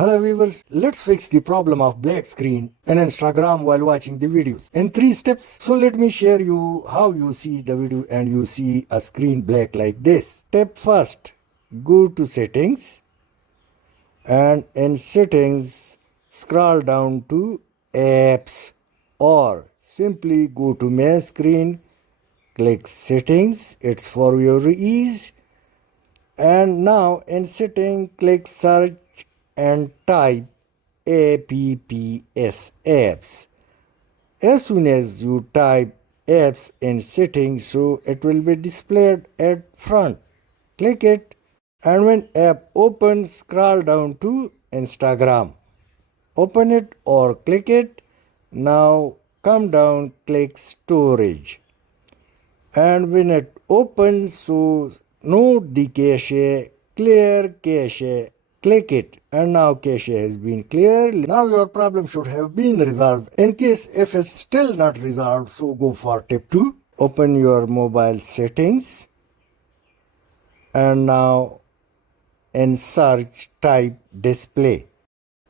Hello viewers, let's fix the problem of black screen in Instagram while watching the videos in 3 steps. So let me share you how you see the video and you see a screen black like this. Step first, go to settings and in settings scroll down to apps or simply go to main screen, click settings, it's for your ease. And now in setting, click search and type apps. As soon as you type apps in settings, so it will be displayed at front. Click it and when app opens, scroll down to Instagram. Open it or click it. Now come down, click storage. And when it opens, so note the cache, clear cache, click it, and now cache has been cleared. Now your problem should have been resolved. In case if it's still not resolved, so go for tip 2. Open your mobile settings and now in search type display.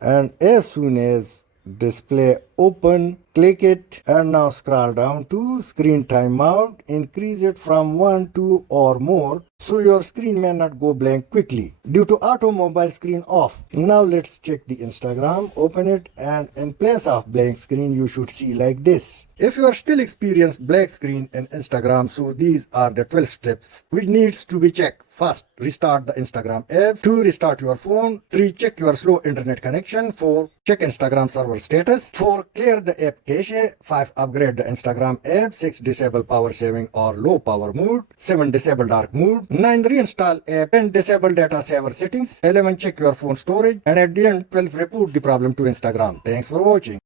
And as soon as display open, click it and now scroll down to screen timeout. Increase it from 1, 2 or more so your screen may not go blank quickly due to auto mobile screen off. Now let's check the Instagram. Open it and in place of blank screen you should see like this. If you are still experiencing black screen in Instagram, so these are the 12 steps which needs to be checked. First, restart the Instagram app. 2, restart your phone. 3, check your slow internet connection. 4, check Instagram server status. 4, clear the app cache. 5, upgrade the Instagram app. 6, disable power saving or low power mode. 7, disable dark mode. 9, reinstall app. 10, disable data saver settings. 11, check your phone storage. And at the end, 12, report the problem to Instagram. Thanks for watching.